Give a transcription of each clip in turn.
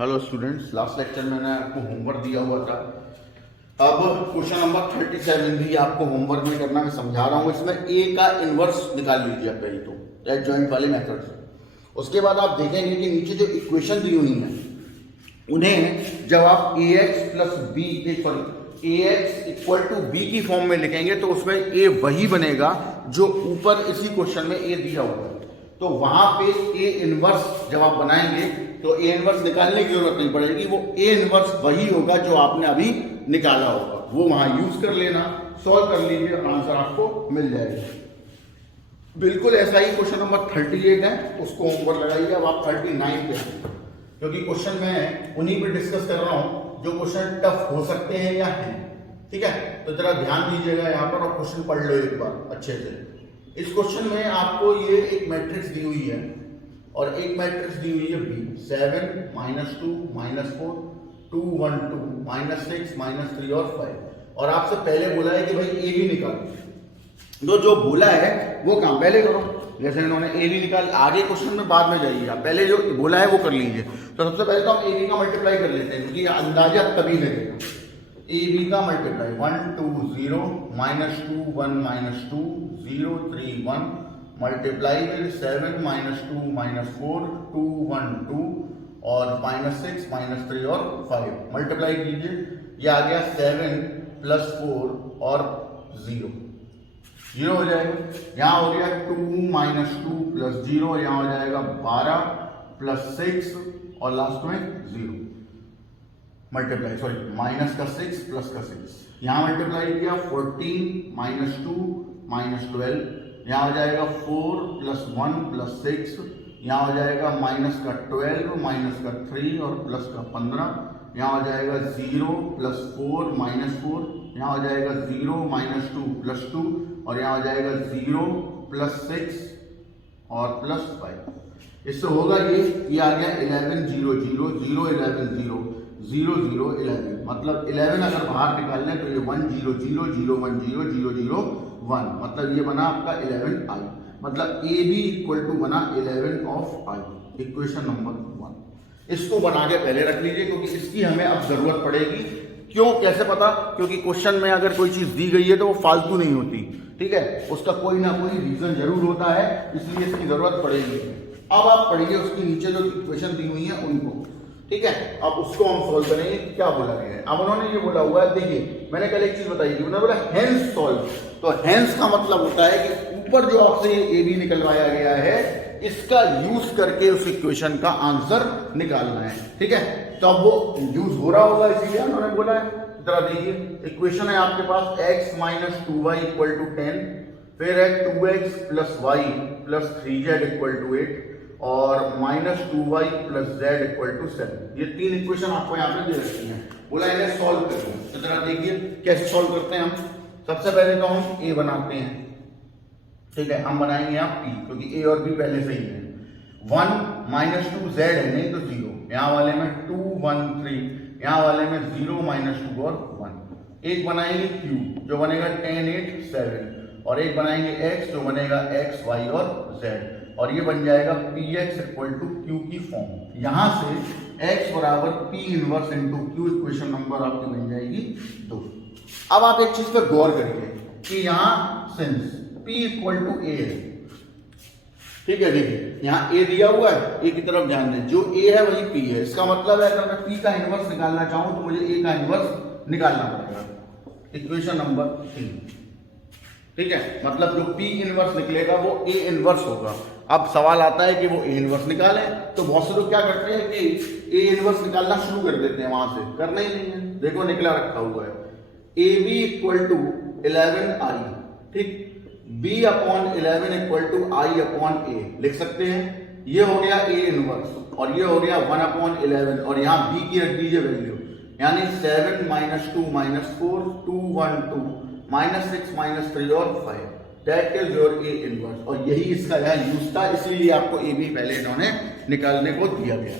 Hello students, last lecture में मैंने आपको होमवर्क दिया हुआ था। अब क्वेश्चन नंबर 37 भी आपको होमवर्क में करना मैं समझा रहा हूँ। इसमें ए का इनवर्स निकाल लीजिए पहले तो जॉइंट वाले मेथड से। उसके बाद आप देखेंगे कि नीचे जो इक्वेशन दी हुई हैं उन्हें जब आप A X plus B A X equal to B की फॉर्म में लिखेंगे तो उसमें ए वही बनेगा जो ऊपर इसी क्वेश्चन में ए दिया हुआ है। तो वहां पे ए इनवर्स जब आप बनाएंगे तो ए इनवर्स निकालने की जरूरत नहीं पड़ेगी, वो ए इनवर्स वही होगा जो आपने अभी निकाला होगा, वो वहां यूज कर लेना, सॉल्व कर लीजिए, आंसर आपको मिल जाएगा। बिल्कुल ऐसा ही क्वेश्चन नंबर 38 है, उसको होमवर्क लगाइए। अब आप 39 पे आए, क्योंकि क्वेश्चन मैं उन्हीं पे डिस्कस कर रहा हूं जो क्वेश्चन टफ हो सकते हैं या हैं। ठीक है, तो जरा ध्यान दीजिएगा यहाँ पर और क्वेश्चन पढ़ लो एक बार अच्छे से। इस क्वेश्चन में आपको ये एक मैट्रिक्स दी हुई है और एक मैट्रिक्स दी हुई है बी, 7 -2 -4 2 1 2 -6 -3 और 5, और आपसे पहले बोला है कि भाई ए बी निकालो। जो बोला है वो काम पहले करो, जैसे इन्होंने ए बी निकाल, आगे क्वेश्चन में बाद में जाइए, आप पहले जो बोला है वो कर लीजिए। तो सबसे पहले तो हम ए बी का मल्टीप्लाई कर लेते हैं, क्योंकि अंदाजा तभी लगेगा। ए बी का मल्टीप्लाई 1 2 0 -2 1 -2 0 3 1 मल्टीप्लाई विद 7 -2 -4 2 1 2 और -6 -3 और 5 मल्टीप्लाई कीजिए। ये आ गया 7 + 4 और 0 हो जाएगा। यहाँ हो गया 2 -2 + 0, यहाँ हो जाएगा 12 + 6 और लास्ट में 0 मल्टीप्लाई, सॉरी -6 + 6, यहाँ मल्टीप्लाई किया 14 -2 -12, यहाँ हो जाएगा 4 + 1 + 6, यहाँ हो जाएगा -12 -3 और +15, यहाँ हो जाएगा 0 + 4 -4, यहाँ हो जाएगा 0 -2 + 2 और यहाँ हो जाएगा 0 + 6 और +5। इससे होगा ये आ गया 11 0 0 0 11 0 0 0 11, मतलब 11 अगर बाहर निकाल लें तो ये 1 0 0 0 1 0 0 0 1, मतलब ये बना आपका 11i, मतलब ए बी इक्वल टू बना 11 ऑफ आई, इक्वेशन नंबर 1। इसको बना के पहले रख लीजिए, क्योंकि इसकी हमें अब जरूरत पड़ेगी। क्यों, कैसे पता? क्योंकि क्वेश्चन में अगर कोई चीज दी गई है तो वो फालतू नहीं होती, ठीक है, उसका कोई ना कोई रीजन जरूर होता है, इसलिए इसकी जरूरत पड़ेगी। अब आप पढ़िए उसके नीचे जो इक्वेशन दी हुई है उनको, ठीक है। अब उसको हम सॉल्व करेंगे। क्या बोला गया है? अब उन्होंने ये बोला हुआ है, देखिए मैंने कल एक चीज बताई थी, उन्होंने बोला हेंस सॉल्व। तो हेंस का मतलब होता है कि ऊपर जो आपसे ए बी निकलवाया गया है इसका यूज करके उस इक्वेशन का आंसर निकालना है, ठीक है। तो अब वो यूज हो रहा होगा, इसीलिए उन्होंने बोला है। जरा देखिए, इक्वेशन है आपके पास x - 2y = 10, फिर है 2x + y + 3z = 8 और -2y + z = 7। ये तीन इक्वेशन आपको यहाँ पे दे रखी हैं, बोला इन्हें सॉल्व करो। तो जरा देखिए कैसे सॉल्व करते हैं हम। सबसे पहले तो हम a बनाते हैं, ठीक है, हम बनाएंगे यहाँ p, क्योंकि a और b पहले से ही है। 1 -2 z है, नहीं तो 0, यहाँ वाले में 2 1 3, यहाँ वाले में 0 -2 और 1। एक बनाएंगे q जो बनेगा 10 8 7, और एक बनाएंगे x जो बनेगा x y और z, और ये बन जाएगा px = q की फॉर्म। यहां से x = p inverse × q, equation number आपकी बन जाएगी 2। अब आप एक चीज पर गौर करिए कि यहां सिंस p = a है, ठीक है, देखिए यहाँ a दिया हुआ है, a की तरफ ध्यान दें, जो a है वही p है। इसका मतलब है अगर मैं p का इनवर्स निकालना चाहूं तो मुझे a का इनवर्स निकालना पड़ेगा, इक्वेशन नंबर 3, ठीक है। मतलब जो p इनवर्स निकलेगा वो a इनवर्स होगा। अब सवाल आता है कि वो a इनवर्स निकालें, तो बहुत से लोग क्या करते हैं कि a इनवर्स निकालना शुरू कर देते हैं, वहां से करना ही नहीं है। देखो निकला रखा हुआ है ab = 11i, ठीक, b/11 = i/a लिख सकते हैं। ये हो गया a इनवर्स और ये हो गया 1/11, और यहाँ b की रख दीजिए वैल्यू, यानी 7 -2 -4 2 1 2 -6 -3 और 5, that is your A inverse. और यही इसका यहाँ यूज था, इसीलिए आपको ए बी पहले इन्होंने निकालने को दिया गया,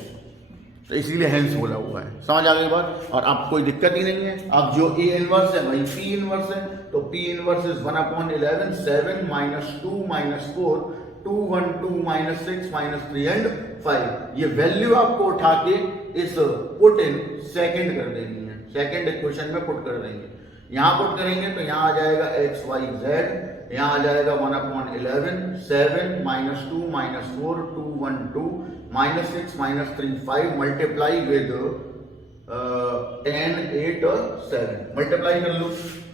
तो इसीलिए हेंस बोला हुआ है। समझ आ गई बात? और अब कोई दिक्कत ही नहीं है। अब जो ए इनवर्स है वही पी इनवर्स है, तो P inverse is 1/11, 7 -2 -4 2 1 2 minus 6 minus 3 and 5। ये वैल्यू आपको उठा के इस पुट इन सेकंड कर देनी है, सेकंड इक्वेशन में पुट कर देंगे। यहां पुट करेंगे तो यहां आ जाएगा एक्स वाई जेड, यहां आ जाएगा 1/11 7 minus 2 minus 4 2 1 2 minus 6 minus 3 5 multiply with 10 8 और 7 मल्टीप्लाई कर लो।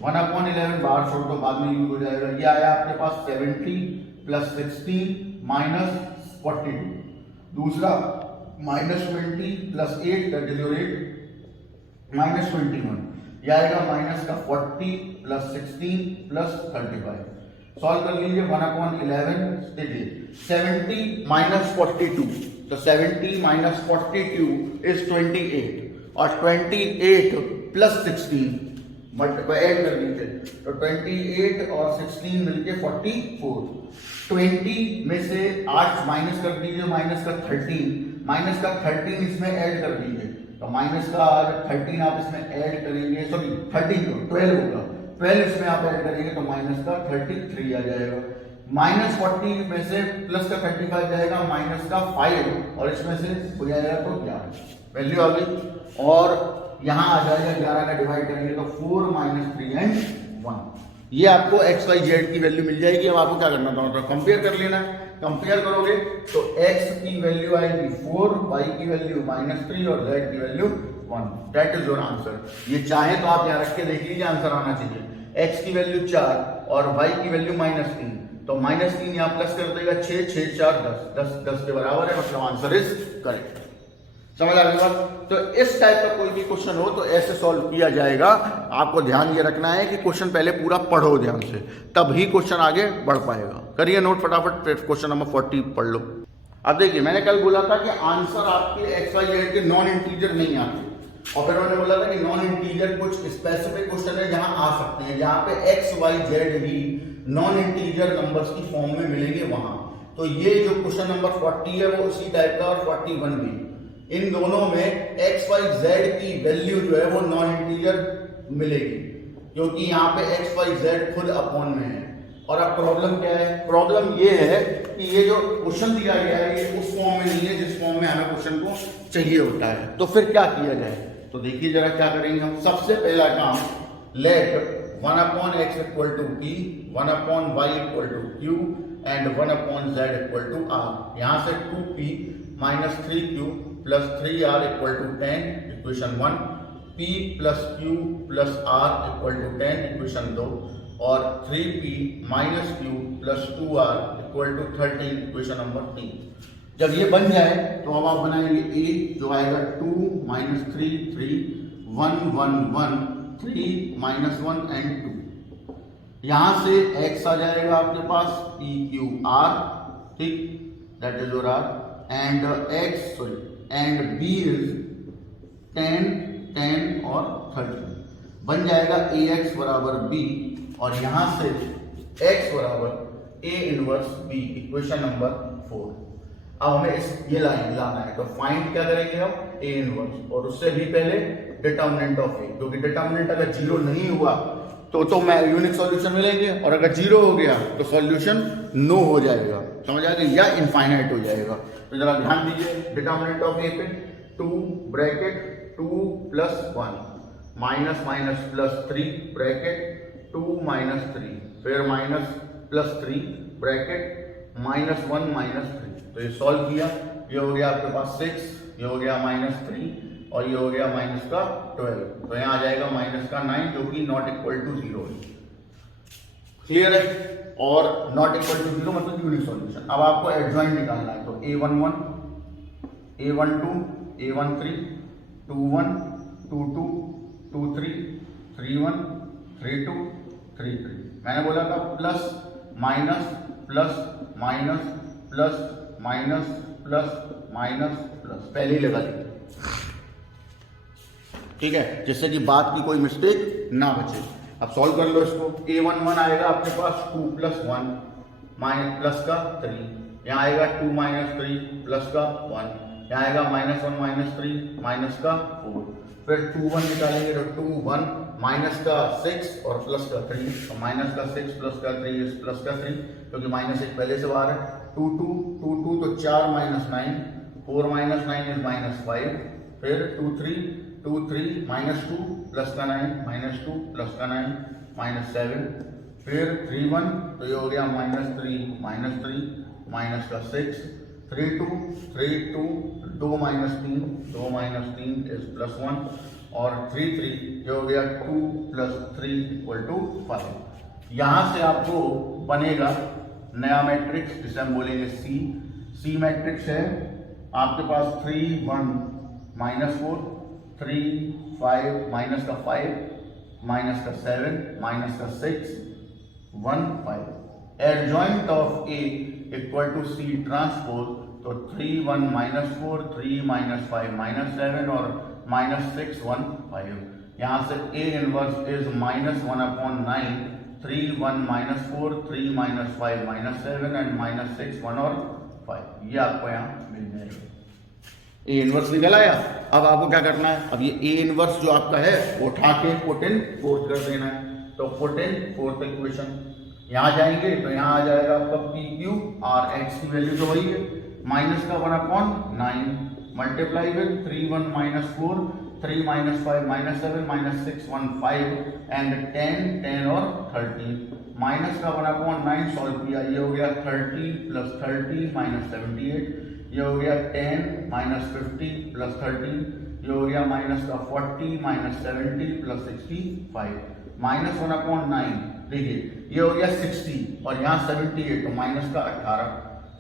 1/11 बाहर छोड़ दो, बाद में यूज हो जाएगा। ये आया आपके पास 70 प्लस 16 माइनस 42, दूसरा minus 20 plus 8 that is your 8 minus 21, ये आएगा माइनस का 40 प्लस 16 प्लस 35। सॉल्व कर लीजिए। 1/11 देखिए 70 माइनस 42, तो 70 माइनस 42 इज 28 और 28 प्लस 16 मल्टीप्लाई ऐड कर लीजिए तो 28 और 16 मिलके 44। 20 में से 8 माइनस कर दीजिए, माइनस का 13, माइनस का 13 इसमें ऐड कर दीजिए तो माइनस का 13 आप इसमें ऐड करेंगे, सॉरी 13 को 12 होगा, 12 इसमें आप ऐड करेंगे तो माइनस का 33 आ जाएगा। माइनस 40 में से प्लस का 35 जाएगा, माइनस का 5 और इसमें से हो जाएगा तो 11 वैल्यू आ गई। और यहां आ जाएगा 11 का डिवाइड करेंगे तो 4 माइनस 3 एंड 1। ये आपको एक्स वाई जेड की वैल्यू मिल जाएगी। अब आपको क्या करना था, मतलब कंपेयर कर लेना है। कंपेयर करोगे तो x की वैल्यू आएगी 4, y की वैल्यू -3 और z की value 1। That is your answer. ये चाहे तो आप यहाँ रख के देख लीजिए, आंसर आना चाहिए। x की वैल्यू 4 और y की वैल्यू -3, तो -3 यहाँ प्लस कर देगा 6 6 4 10 10 के बराबर है, मतलब आंसर इज करेक्ट। समझ आ गई बात? तो इस टाइप का कोई भी क्वेश्चन हो तो ऐसे सॉल्व किया जाएगा। आपको ध्यान ये रखना है कि क्वेश्चन पहले पूरा पढ़ो ध्यान से, तभी क्वेश्चन आगे बढ़ पाएगा। करिए नोट फटाफट, क्वेश्चन नंबर 40 पढ़ लो। अब देखिए मैंने कल बोला था कि आंसर आपके एक्स वाई जेड के नॉन इंटीजर नहीं आते, और फिर मैंने बोला था कि नॉन इंटीजर कुछ स्पेसिफिक क्वेश्चन है जहां आ सकते हैं, जहां पे एक्स वाई जेड ही नॉन इंटीजर नंबर्स की फॉर्म में मिलेंगे वहां। तो ये जो क्वेश्चन नंबर 40 है वो उसी टाइप का, और 41 भी। इन दोनों में एक्स वाई जेड की वैल्यू जो है वो नॉन इंटीजर मिलेगी, क्योंकि यहाँ पे एक्स वाई जेड खुद अपॉन में है। और अब प्रॉब्लम क्या है, प्रॉब्लम ये है कि ये जो क्वेश्चन दिया गया है ये उस फॉर्म में नहीं है जिस फॉर्म में हमें क्वेश्चन को चाहिए होता है। तो फिर क्या किया जाए, तो देखिए जरा क्या करेंगे हम। सबसे पहला काम, let 1/x equal to p, 1/y equal to q and 1/z equal to r। यहां से 2p minus 3q plus 3r equal to 10 equation 1, p plus q plus r equal to 10 equation 2, और 3p minus q plus 2r equal to 13 equation number 3। जब ये बन जाए तो अब आप बनाएंगे a जो आएगा 2 माइनस 3 3 1 1 1 3 माइनस 1 एंड 2। यहां से x आ जाएगा आपके पास p q r, ठीक, that is your r, and x sorry and b is 10 10 और 13। बन जाएगा ax बराबर b, और यहां से x बराबर a inverse b, equation number 4। अब हमें इस ये लाइन लाना है, तो फाइंड क्या करेंगे हम, a इनवर्स, और उससे भी पहले डिटर्मिनेंट ऑफ a, क्योंकि डिटर्मिनेंट अगर 0 नहीं हुआ तो मैं यूनिक सॉल्यूशन मिलेंगे, और अगर 0 हो गया तो सॉल्यूशन नो हो जाएगा, समझ आ गई, या इनफाइनाइट हो जाएगा। तो जरा ध्यान दीजिए, डिटर्मिनेंट ऑफ a पे 2 bracket 2 plus 1 minus minus plus 3 bracket 2 minus 3, फिर minus plus 3 bracket minus 1 minus 3। तो ये सॉल्व किया, ये हो गया आपके पास 6, ये हो गया -3, और ये हो गया माइनस का 12। तो यहाँ आ जाएगा माइनस का 9, जो कि नॉट इक्वल टू 0 है। क्लियर है? और नॉट इक्वल टू 0 मतलब यूनिक सॉल्यूशन। अब आपको एडजॉइंट निकालना है, तो a11 a12 a13 21 22 23 31 32 33। मैंने बोला था plus minus plus minus plus minus plus minus plus, पहले ही लगा दी, ठीक है, जिससे कि बात की कोई मिस्टेक ना बचे। अब सॉल्व कर लो इसको। a11 आएगा आपके पास 2 प्लस 1 माइनस प्लस का 3, यहाँ आएगा 2 माइनस 3 प्लस का 1, यहाँ आएगा -1 माइनस 3 माइनस का 4, फिर 2 1 निकालेंगे तो 2 1 माइनस का 6 और प्लस का 3, तो माइनस का 6 प्लस का 3 इस प्लस का 3, क्योंकि -1 पहले से बाहर है, 2 2 2 2 तो 4 माइनस 9, 4 माइनस 9 इज माइनस 5, फिर 2 3 2 3 माइनस 2 प्लस का 9 माइनस 2 प्लस का 9 माइनस 7, फिर 3 1 तो ये हो गया माइनस 3 माइनस का 6, 3 2 2 माइनस 3 इज प्लस 1, और 3 3 ये हो गया 2 प्लस 3 इक्वल टू 5। यहाँ से आपको बनेगा नया मैट्रिक्स जिसे हम बोलेंगे सी मैट्रिक्स है आपके पास 3 1 माइनस 4 3 5 माइनस का 5 माइनस का 7 माइनस का 6 1 5। Adjoint of A equal to C transpose, तो 3 1 माइनस 4 3 माइनस 5 माइनस 7 और माइनस 6 1 5। यहाँ से A inverse is minus 1 upon 9 3 1 minus 4 3 minus 5 minus 7 and minus 6 1 और 5। ये आपको यहाँ मिल जाएगा। ए इनवर्स निकल आया। अब आपको क्या करना है, अब ये ए इनवर्स जो आपका है वो उठा के पुट इन फोर्थ कर देना है। तो पुट इन फोर्थ इक्वेशन यहाँ जाएंगे तो यहाँ आ जाएगा आपका पी क्यू आर एक्स की वैल्यू तो वही है माइनस का 1 upon 9 multiply with 3 1 minus 4 3 minus 5 minus 7 minus 6 1 5 and 10 10 और 13 माइनस का 1 अपॉन 9 सॉल्व किया, ये हो गया 30 प्लस 30 माइनस 78, ये हो गया 10 माइनस 50 प्लस 13, ये हो गया माइनस का 40 माइनस 70 प्लस 65 माइनस 1 अपॉन 9। देखिए ये हो गया 60 और यहाँ 78 तो माइनस का 18,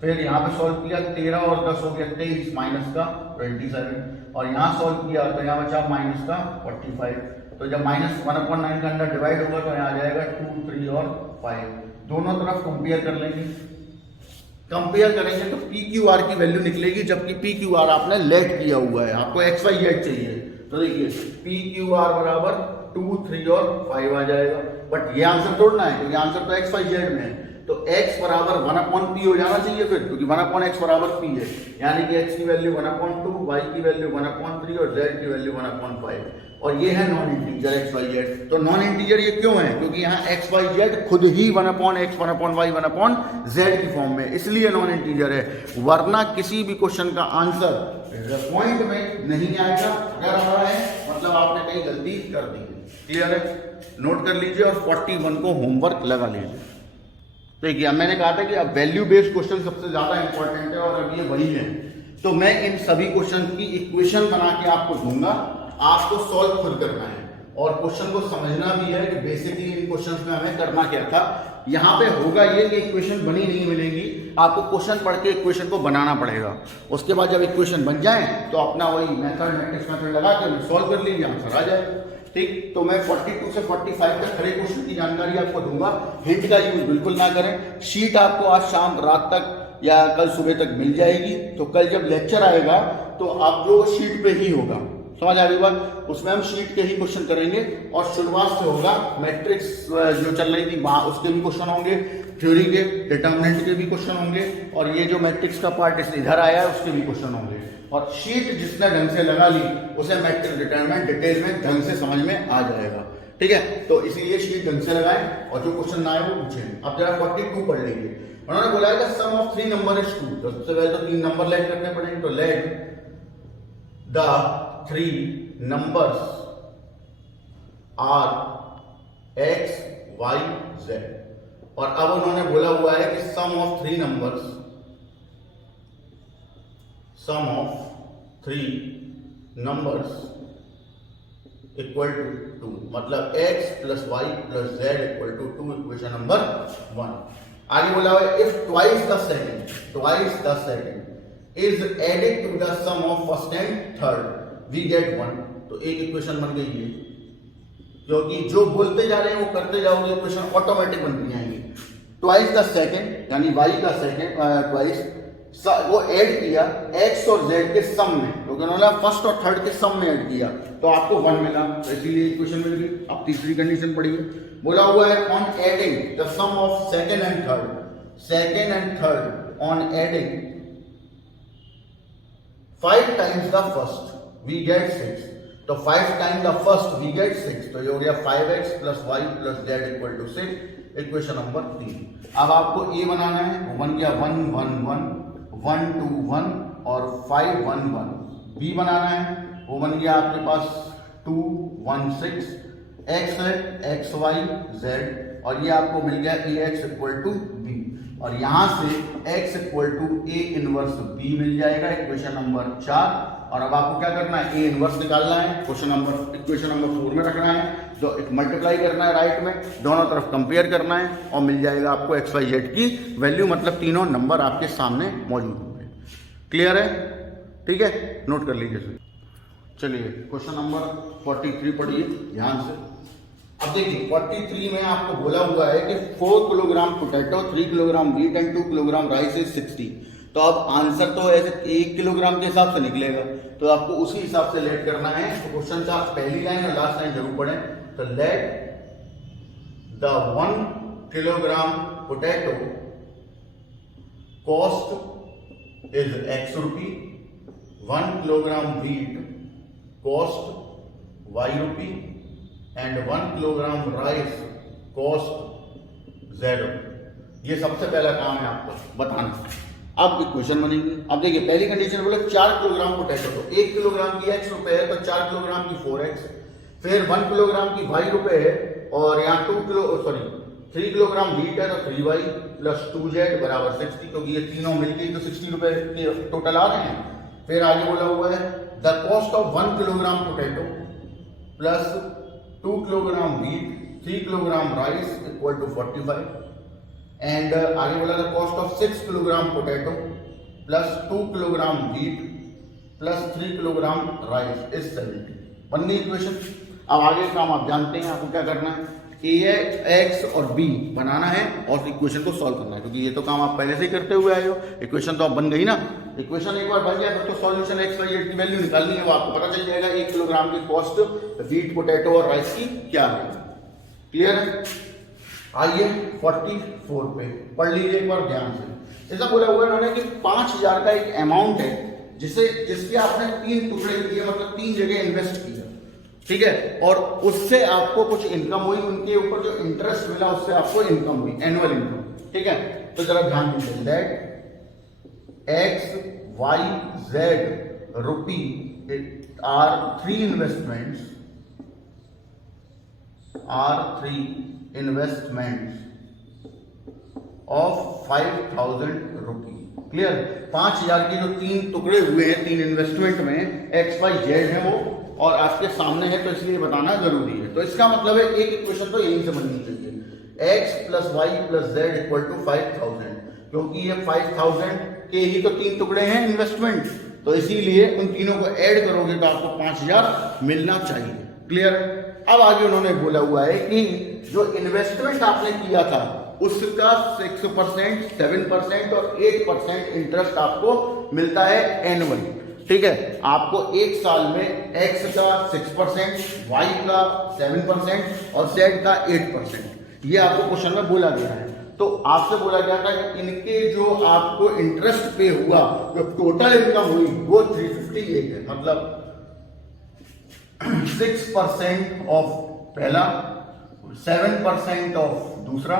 फिर यहाँ पे सॉल्व किया 13 और 10 हो गया 23 माइनस का 27 और यहाँ सॉल्व किया तो यहाँ बचा माइनस का 45। तो जब माइनस 1 अपॉन 9 का अंदर डिवाइड होगा तो यहाँ आ जाएगा 2 3 और 5। दोनों तरफ कंपेयर कर लेंगे, कंपेयर करेंगे तो पी क्यू आर की वैल्यू निकलेगी, जबकि पी क्यू आर आपने लेट किया हुआ है, आपको एक्स वाई जेड चाहिए। तो देखिए पी क्यू आर बराबर 2 3 और 5 आ जाएगा, बट ये आंसर तोड़ना है क्योंकि आंसर तो एक्स वाई जेड में है। तो x बराबर 1 अपॉन पी हो जाना चाहिए फिर, क्योंकि 1 अपॉन एक्स बराबर पी है, यानी कि x की वैल्यू 1 अपॉन 2, y की वैल्यू 1 अपॉन 3 और z की वैल्यू 1 अपॉन 5। और ये है non integer x Y z. तो नॉन इंटीजर ये क्यों है, क्योंकि यहाँ एक्स वाई जेड खुद ही 1 upon x 1 upon y 1 upon z की फॉर्म में, इसलिए नॉन इंटीजर है। वरना किसी भी क्वेश्चन का आंसर पॉइंट में नहीं आएगा, अगर आ रहा है मतलब आपने कहीं गलती कर दी है। क्लियर है, नोट कर लीजिए और 41 को होमवर्क लगा लीजिए। देखिए मैंने कहा था कि अब वैल्यू बेस्ड क्वेश्चन सबसे ज्यादा इंपॉर्टेंट है और अब ये वही है। तो मैं इन सभी क्वेश्चन की इक्वेशन बना के आपको दूंगा, आपको सॉल्व खुद करना है और क्वेश्चन को समझना भी है कि बेसिकली इन क्वेश्चंस में हमें करना क्या था। यहाँ पे होगा ये कि इक्वेशन बनी नहीं मिलेगी, आपको क्वेश्चन पढ़ के इक्वेशन को बनाना पड़ेगा। उसके बाद जब इक्वेशन बन जाए तो अपना वही मेथड मैट्रिक्स मेथड लगा के सॉल्व कर लीजिए, आंसर आ जाए। ठीक, तो मैं 42 से 45 तक खड़े क्वेश्चन की जानकारी आपको दूंगा, हिंट का यूज बिल्कुल ना करें। शीट आपको आज शाम रात तक या कल सुबह तक मिल जाएगी, तो कल जब लेक्चर आएगा तो आप लोग शीट पे ही होगा, समझ आ रही बात, उसमें हम शीट के ही क्वेश्चन करेंगे और शुरुआत से होगा मैट्रिक्स जो चल रही थी वहां उसके भी क्वेश्चन होंगे, थ्योरी के डिटर्मिनेंट के भी क्वेश्चन होंगे और ये जो मैट्रिक्स का पार्ट इधर आया है उसके भी क्वेश्चन होंगे। और शीट जिसने ढंग से लगा ली उसे मैट्रिक्स डिटरमिनेंट डिटेल में ढंग से समझ में आ जाएगा। ठीक है, तो इसीलिए शीट ढंग से लगाएं और जो क्वेश्चन ना आए वो पूछें। अब जरा 42 पढ़ लीजिए। उन्होंने बोला है कि सम ऑफ 3 नंबर इज 2, तो सबसे पहले तो 3 नंबर लेट करने पड़ेंगे। तो let the 3 numbers are X Y Z. और अब उन्होंने बोला हुआ है कि sum of 3 numbers, sum of 3 numbers equal to 2, मतलब x plus Y plus Z equal to 2, equation number 1। आगे बोला हुआ है if twice the second is added to the sum of first and third we get 1। तो एक equation बन गई है, क्योंकि जो बोलते जा रहे हैं वो करते जाओगे, इक्वेशन ऑटोमेटिक बनती जाएंगी। ट्वाइस द सेकंड यानी y का सेकंड ट्वाइस, वो ऐड किया x और z के सम में, क्योंकि उन्होंने फर्स्ट और थर्ड के सम में ऐड किया तो आपको 1 मिला, तो इसीलिए इक्वेशन मिल गई। अब तीसरी कंडीशन पढ़िए, बोला हुआ है on adding the sum of second and third on adding 5 times the first we get 6। तो 5 times the first we get 6, तो ये हो गया 5x plus Y plus Z equal to 6, equation number 3। अब आपको ए बनाना है, वो बन गया 1 1 1 1 2 1 और 5 1 1। बी बनाना है, वो बन गया आपके पास 2 1 6। एक्स है एक्स वाई जेड और ये आपको मिल गया A X equal to B और यहां से x equal to A inverse B मिल जाएगा, इक्वेशन नंबर 4। और अब आपको क्या करना है, ए इनवर्स निकालना है, इक्वेशन नंबर 4 में रखना है, जो मल्टीप्लाई करना है राइट में, दोनों तरफ कंपेयर करना है और मिल जाएगा आपको एक्स वाई जेड की वैल्यू, मतलब तीनों नंबर आपके सामने मौजूद होंगे। क्लियर है? ठीक है, नोट कर लीजिए। चलिए क्वेश्चन नंबर 43 पढ़िए ध्यान से। अब देखिए 43 में आपको बोला हुआ है कि 4 kilogram potato, 3 kilogram wheat and 2 kilogram rice is 60। तो अब आंसर तो ऐसे 1 किलोग्राम के हिसाब से निकलेगा, तो आपको उसी हिसाब से लेट करना है। तो क्वेश्चन का पहली लाइन और लास्ट लाइन जरूर पढ़ें। तो let the 1 kilogram potato cost is x rupee, 1 kilogram wheat cost y rupee and 1 kilogram rice cost z। ये सबसे पहला काम है आपका बताना। अब इक्वेशन बनेगी। अब देखिए पहली कंडीशन बोले 4 किलोग्राम पोटैटो, तो 1 किलोग्राम की x रुपए है तो 4 किलोग्राम की 4x, फिर 1 किलोग्राम की y रुपए है और यहाँ 3 किलोग्राम व्हीट है तो 3y प्लस 2z बराबर 60, क्योंकि ये तीनों मिलकर तो 60 रुपए के टोटल आ रहे हैं। फिर आगे बोला हुआ है the cost of 1 kilogram potato plus 2 kilogram wheat, 3 kilogram rice equal to 45 and आगे बोला the cost of 6 kilogram potato plus 2 kilogram wheat plus 3 kilogram rice is 70। बन गई इक्वेशन। अब आगे काम आप जानते हैं, आपको क्या करना है, ए एक्स और बी बनाना है और इक्वेशन को सॉल्व करना है, क्योंकि ये तो काम आप पहले से ही करते हुए आए हो। इक्वेशन तो अब बन गई ना, इक्वेशन एक बार बन गया तो सॉल्यूशन एक्स वाई जेड की वैल्यू निकालनी है, वो आपको पता चल जाएगा 1 किलोग्राम की कॉस्ट व्हीट पोटैटो और राइस की क्या है। क्लियर है? आइए 44 पे पढ़ लीजिए एक बार ध्यान से। ऐसा बोला हुआ है उन्होंने कि 5000 का एक अमाउंट है जिसके आपने 3 टुकड़े किए, मतलब 3 जगह इन्वेस्ट किया, ठीक है, और उससे आपको कुछ इनकम हुई, उनके ऊपर जो इंटरेस्ट मिला उससे आपको इनकम हुई, एनुअल इनकम। ठीक है, तो जरा ध्यान दीजिए, that x Y z rupee are 3 investments of 5000 rupee. Clear? 5000 के जो 3 टुकड़े हुए हैं 3 इन्वेस्टमेंट में, एक्स वाई जेड है वो और आपके सामने है, तो इसलिए बताना जरूरी है। तो इसका मतलब है एक इक्वेशन तो यहीं से बननी चाहिए, x plus Y plus Z equal to 5000, क्योंकि ये 5000 के ही तो 3 टुकड़े हैं इन्वेस्टमेंट, तो इसीलिए उन तीनों को ऐड करोगे तो आपको 5000 मिलना चाहिए। क्लियर? अब आगे उन्होंने बोला हुआ है कि जो इन्वेस्टमेंट आपने किया था उसका 6%, 7% और 8% इंटरेस्ट आपको मिलता है एनुअल। ठीक है, आपको एक साल में x का 6%, y का 7% और z का 8%, ये आपको क्वेश्चन में बोला गया है। तो आपसे बोला गया था कि इनके जो आपको इंटरेस्ट पे हुआ, जो टोटल इनकम हुई वो 358 है, मतलब 6% ऑफ पहला, 7% ऑफ दूसरा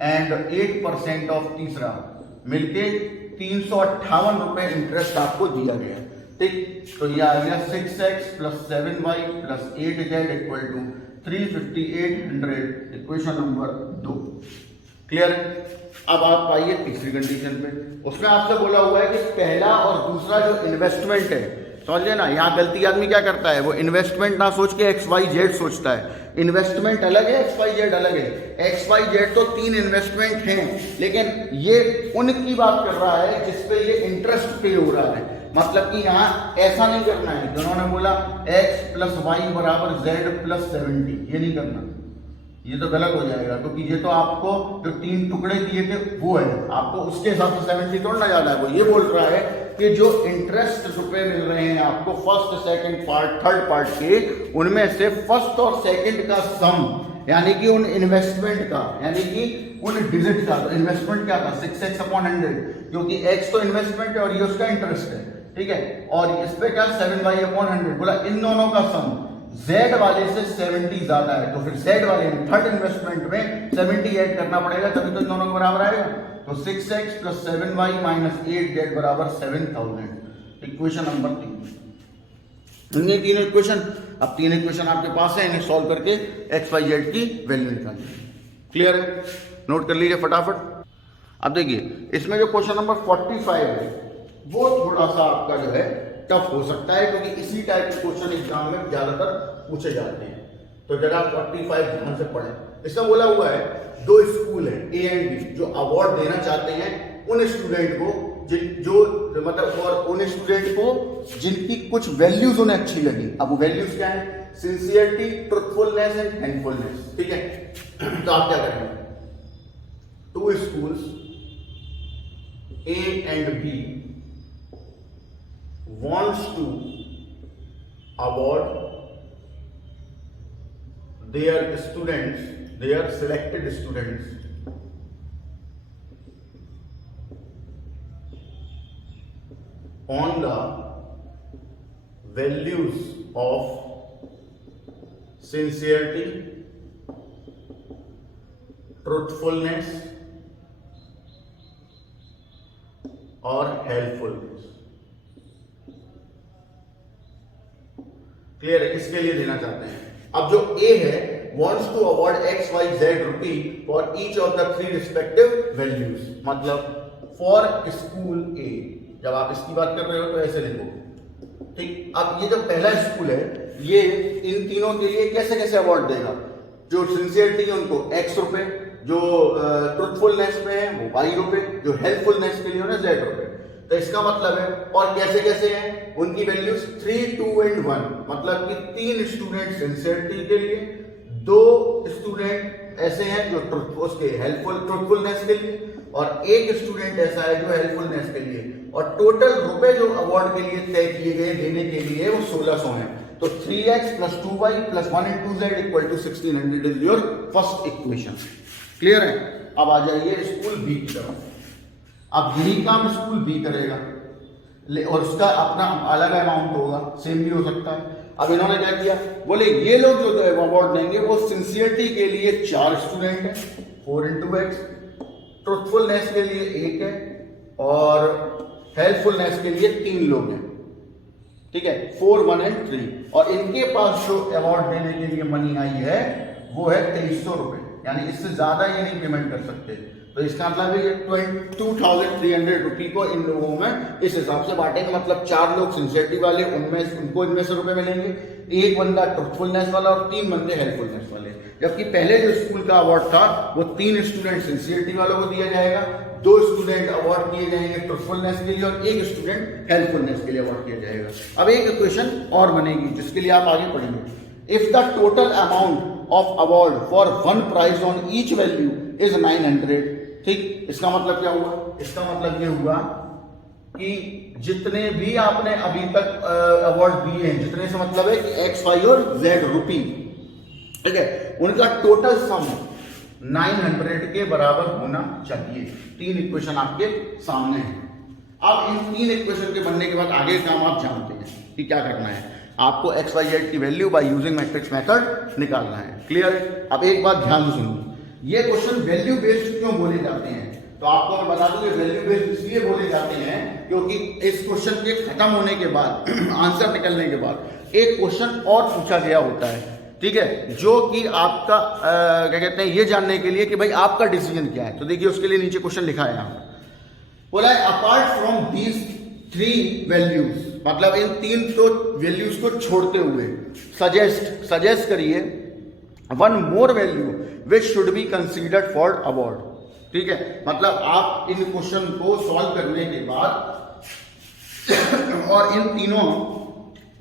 एंड 8% ऑफ तीसरा, मिलके 358 रुपए इंटरेस्ट आपको दिया गया। ठीक, तो ये आ गया 6x plus 7y plus 8z equal to 35800, equation number 2। Clear? अब आप आइए तीसरी कंडीशन पे। उसमें आपसे बोला हुआ है कि पहला और दूसरा जो इन्वेस्टमेंट है, समझिए ना, यहाँ गलती आदमी क्या करता है, वो इन्वेस्टमेंट ना सोच के एक्स वाई जेड सोचता है। इन्वेस्टमेंट अलग है, एक्स वाई जेड अलग है। एक्स वाई जेड तो 3 इन्वेस्टमेंट हैं, लेकिन ये उनकी बात कर रहा है जिसपे ये इंटरेस्ट पे हो रहा है। मतलब कि यहाँ ऐसा नहीं करना है, जिन्होंने बोला x प्लस वाई बराबर z प्लस 70, ये नहीं करना, ये तो गलत हो जाएगा, क्योंकि ये तो आपको जो 3 टुकड़े दिए थे वो है, आपको उसके हिसाब से 70 तोड़ना ज्यादा है। वो ये बोल रहा है कि जो इंटरेस्ट रुपए मिल रहे हैं आपको first second part third part के, उनमें से फर्स्ट और सेकंड का सम, यानी कि उन इन्वेस्टमेंट का, यानी कि उन डिजिट का, तो इन्वेस्टमेंट क्या था 6x/100, क्योंकि x तो इन्वेस्टमेंट है और ये उसका इंटरेस्ट है। ठीक है, और इस पे क्या 7y/100, बोला इन दोनों का सम, Z वाले से 70 ज्यादा है, तो फिर Z वाले थर्ड इन्वेस्टमेंट में 70 ऐड करना पड़ेगा, तभी तो इन दोनों के बराबर आएगा। तो 6x + 7y - 8z बराबर 7000। Equation number 3। ये तीन इक्वेशन, अब तीन इक्वेशन आपके पास है, इन्हें सॉल्व करके x y z की वैल्यू निकालिए। क्लियर है? नोट कर लीजिए फटाफट। अब देखिए इसमें जो क्वेश्चन नंबर 45 है वो थोड़ा सा आपका जो है टफ हो सकता है, क्योंकि इसी टाइप के क्वेश्चन एग्जाम में ज्यादातर पूछे जाते हैं। तो जरा 45 ध्यान से पढ़ें। इसमें बोला हुआ है दो स्कूल है A एंड B जो अवार्ड देना चाहते हैं उन स्टूडेंट को जो मतलब, और उन स्टूडेंट को जिनकी कुछ वैल्यूज उन्हें अच्छी लगी। अब वो वैल्यूज क्या है? Sincerity, truthfulness and helpfulness. ठीक है, तो आप क्या करेंगे? Two schools A and B wants to award their students, their selected students on the values of sincerity, truthfulness और हेल्पफुलनेस। क्लियर है? इसके लिए देना चाहते हैं। अब जो A है wants to award XYZ rupee for each of the three respective values, मतलब for school A। जब आप इसकी बात कर रहे हो तो ऐसे लिखो। ठीक, अब ये जो पहला स्कूल है ये इन तीनों के लिए कैसे कैसे अवार्ड देगा? जो सिंसियरिटी है उनको X रुपए, जो ट्रुथफुलनेस में है वो Y रुपए, जो हेल्पफुलनेस के लिए उन्हें Z रुपए। तो इसका मतलब है, और कैसे कैसे हैं उनकी वैल्यूज 3, 2 एंड 1, मतलब कि 3 स्टूडेंट सिंसियरिटी के लिए, 2 स्टूडेंट ऐसे हैं जो उसके ट्रुथफुलनेस के लिए, और एक स्टूडेंट ऐसा है जो हेल्पफुलनेस के लिए। और टोटल रुपए जो अवार्ड के लिए तय किए गए देने के लिए वो 1600 हैं। तो 3x + 2y + 1 × 2z = 1600 is your first equation. Clear है? अब आ जाइए स्कूल बी की तरफ। अब यही काम स्कूल बी करेगा और उसका अपना अलग अमाउंट होगा, सेम भी हो सकता है। अब इन्होंने क्या किया, बोले ये लोग जो अवार्ड देंगे वो सिंसियरिटी के लिए 4 स्टूडेंट है 4 × x, ट्रुथफुलनेस के लिए 1 है और हेल्पफुलनेस के लिए 3 लोग हैं। ठीक है, 4, 1 एंड 3। और इनके पास जो अवार्ड देने के लिए मनी आई है वो है 2300 रुपए, यानी इससे ज्यादा ये नहीं पेमेंट कर सकते। तो इसका मतलब है 2300 रुपये को इन लोगों में इस हिसाब से बांटेंगे, मतलब 4 लोग सिंसियरिटी वाले उनको इनमें से रुपए मिलेंगे, 1 बंदा ट्रुथफुलनेस वाला और 3 बंदे हेल्पफुलनेस वाले। जबकि पहले जो स्कूल का अवार्ड था वो 3 स्टूडेंट सिंसियरिटी वालों को दिया जाएगा, 2 स्टूडेंट अवार्ड दिए जाएंगे ट्रुथफुलनेस के लिए और 1 स्टूडेंट हेल्पफुलनेस के लिए अवार्ड दिया जाएगा। अब एक इक्वेशन और बनेगी जिसके लिए आप आगे पढ़ेंगे। If the total amount of award for 1 prize on each value is 900। ठीक, इसका मतलब क्या हुआ? इसका मतलब ये हुआ कि जितने भी आपने अभी तक अवार्ड दिए हैं, जितने से मतलब है कि X, Y और Z रुपी, ठीक है, उनका टोटल सम 900 के बराबर होना चाहिए। 3 इक्वेशन आपके सामने है। अब इन 3 इक्वेशन के बनने के बाद आगे काम आप जानते हैं कि क्या करना है। आपको X, Y, Z की value by using matrix method निकालना है। क्लियर है? अब एक बात ध्यान से सुनिए, ये क्वेश्चन वैल्यू बेस्ड क्यों बोले जाते हैं? तो आपको मैं बता दूं कि वैल्यू बेस्ड इसलिए बोले जाते हैं क्योंकि इस क्वेश्चन के खत्म होने के बाद आंसर निकलने के बाद एक क्वेश्चन और पूछा गया होता है, ठीक है, जो कि आपका क्या कहते हैं ये जानने के लिए कि भाई आपका डिसीजन क्या है। तो देखिए उसके लिए नीचे क्वेश्चन लिखा है, यहाँ बोला है अपार्ट फ्रॉम दीज 3 वैल्यूज, मतलब इन 3 तो वैल्यूज को छोड़ते हुए सजेस्ट करिए 1 more value which should be considered for award. ठीक है, मतलब आप इन क्वेश्चन को सॉल्व करने के बाद और इन तीनों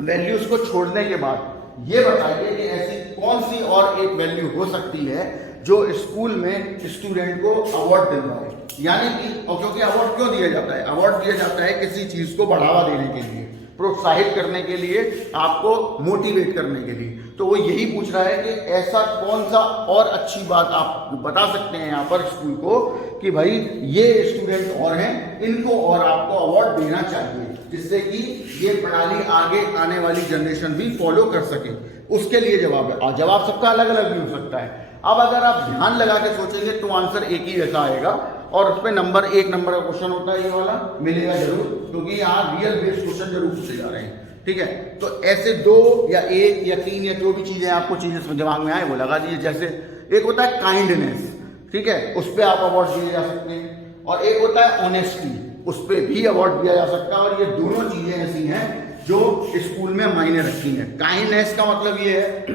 वैल्यूज को छोड़ने के बाद ये बताइए कि ऐसी कौन सी और एक वैल्यू हो सकती है जो स्कूल में स्टूडेंट को अवार्ड दिलवाए। यानी कि, और क्योंकि अवार्ड क्यों दिया जाता है? अवार्ड दिया जाता है किसी चीज को बढ़ावा देने के लिए, प्रोत्साहित करने के लिए, आपको मोटिवेट करने के लिए। तो वो यही पूछ रहा है कि ऐसा कौन सा और अच्छी बात आप बता सकते हैं यहाँ पर स्कूल को कि भाई ये स्टूडेंट और हैं, इनको और आपको अवार्ड देना चाहिए। जिससे कि ये प्रणाली आगे आने वाली जनरेशन भी फॉलो कर सके, उसके लिए जवाब है। और जवाब सबका अलग अलग भी हो सकता है। अब अगर आप ध्यान लगा के सोचेंगे तो आंसर एक ही जैसा आएगा, और उस पर नंबर 1 नंबर का क्वेश्चन होता है, ये वाला मिलेगा जरूर, क्योंकि यहाँ रियल बेस्ड क्वेश्चन जरूर पूछे जा रहे हैं। ठीक है, तो ऐसे 2 या 1 या 3 या जो भी चीजें आपको चीजें दिमाग में आए वो लगा दीजिए। जैसे एक होता है काइंडनेस, ठीक है, उस पर आप अवार्ड दिए जा सकते हैं, और एक होता है ऑनेस्टी, उस पर भी अवार्ड दिया जा सकता है। और ये दोनों चीजें ऐसी हैं जो स्कूल में मायने रखती हैं। काइंडनेस का मतलब ये है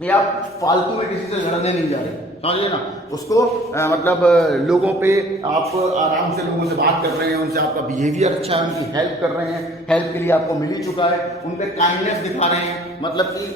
कि आप फालतू में किसी से लड़ने नहीं जा रहे, समझिए ना उसको, मतलब लोगों पे आप आराम से लोगों से बात कर रहे हैं, उनसे आपका बिहेवियर अच्छा है, उनकी हेल्प कर रहे हैं, हेल्प के लिए आपको मिल ही चुका है, उन पे काइंडनेस दिखा रहे हैं, मतलब कि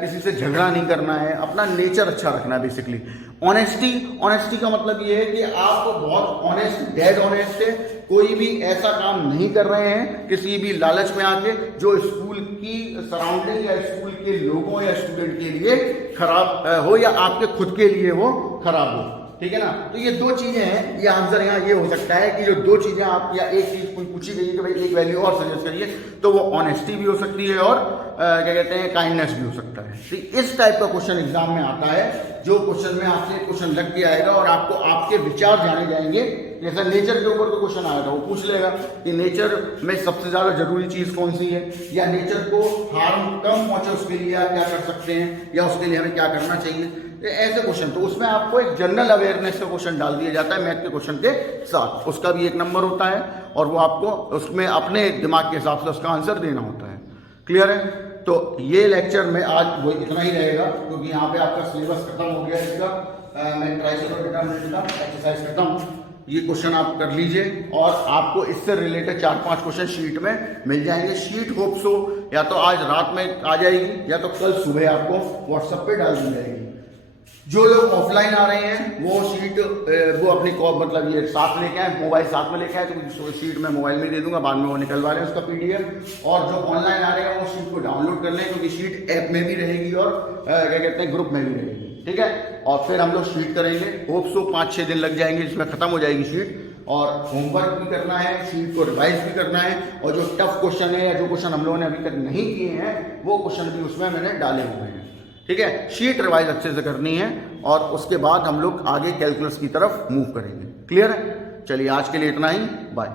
किसी से झगड़ा नहीं करना है, अपना नेचर अच्छा रखना है बेसिकली। ऑनेस्टी का मतलब ये है कि आप बहुत ऑनेस्ट, डेड ऑनेस्ट है, कोई भी ऐसा काम नहीं कर रहे हैं किसी भी लालच में आके जो स्कूल की सराउंडिंग या स्कूल के लोगों या स्टूडेंट के लिए खराब हो या आपके खुद के लिए वो खराब हो। ठीक है ना, तो ये 2 चीजें हैं। ये आंसर यहाँ ये हो सकता है कि जो 2 चीजें आप, या एक चीज कोई पूछी गई कि भाई एक वैल्यू और सजेस्ट करिए, तो वो ऑनेस्टी भी हो सकती है और क्या कहते हैं काइंडनेस भी हो सकता है। तो इस टाइप का क्वेश्चन एग्जाम में आता है, जो क्वेश्चन में आपसे क्वेश्चन लग के आएगा और आपको आपके विचार जाने जाएंगे। जैसा नेचर के ऊपर तो क्वेश्चन आएगा, वो पूछ लेगा कि नेचर में सबसे ज्यादा जरूरी चीज कौन सी है, या नेचर को हार्म कम पहुंचे उसके लिए आप क्या कर सकते हैं, या उसके लिए हमें क्या करना चाहिए, ऐसे क्वेश्चन। तो उसमें आपको एक जनरल अवेयरनेस का क्वेश्चन डाल दिया जाता है मैथ के क्वेश्चन के साथ, उसका भी 1 नंबर होता है, और वो आपको उसमें अपने दिमाग के हिसाब से उसका आंसर देना होता है। क्लियर है? तो ये लेक्चर में आज वो इतना ही रहेगा, क्योंकि यहाँ पे आपका सिलेबस खत्म हो गया इसका, मैं ट्राइसेप्टर डिटरमिनेंट का एक्सरसाइज खत्म। ये क्वेश्चन आप कर लीजिए, और आपको इससे रिलेटेड 4-5 क्वेश्चन शीट में मिल जाएंगे। शीट होप सो या तो आज रात में आ जाएगी, या तो कल सुबह आपको व्हाट्सएप पे डाल दी जाएगी। जो लोग ऑफलाइन आ रहे हैं वो शीट वो अपनी मतलब ये साथ लेके आए, मोबाइल साथ में लेके आए, तो शीट मैं मोबाइल में दे दूंगा, बाद में वो निकलवा लें उसका PDF। और जो ऑनलाइन आ रहे हैं वो शीट को डाउनलोड कर लें, क्योंकि शीट ऐप में भी रहेगी और क्या कहते हैं ग्रुप में भी रहेगी। ठीक है, और फिर हम लोग शीट करेंगे। होप सो 5-6 दिन लग जाएंगे, जिसमें खत्म हो जाएगी शीट, और होमवर्क भी करना है, शीट को रिवाइज भी करना है, और जो टफ क्वेश्चन है या जो क्वेश्चन हम लोगों ने अभी तक नहीं किए हैं वो क्वेश्चन भी उसमें मैंने डाले हुए हैं। ठीक है, शीट रिवाइज अच्छे से करनी है, और उसके बाद हम लोग आगे कैलकुलस की तरफ मूव करेंगे। क्लियर है? चलिए आज के लिए इतना ही, बाय।